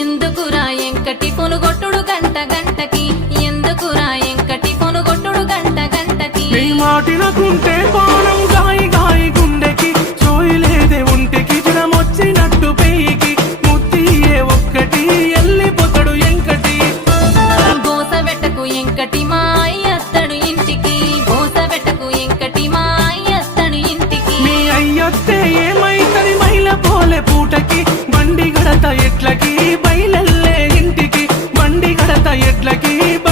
ఎందుకు రాయంకటి కొనుగొట్టుడు గంట గంటకి? ఎందుకు రాయంకటి మాటినకుంటే Curitiba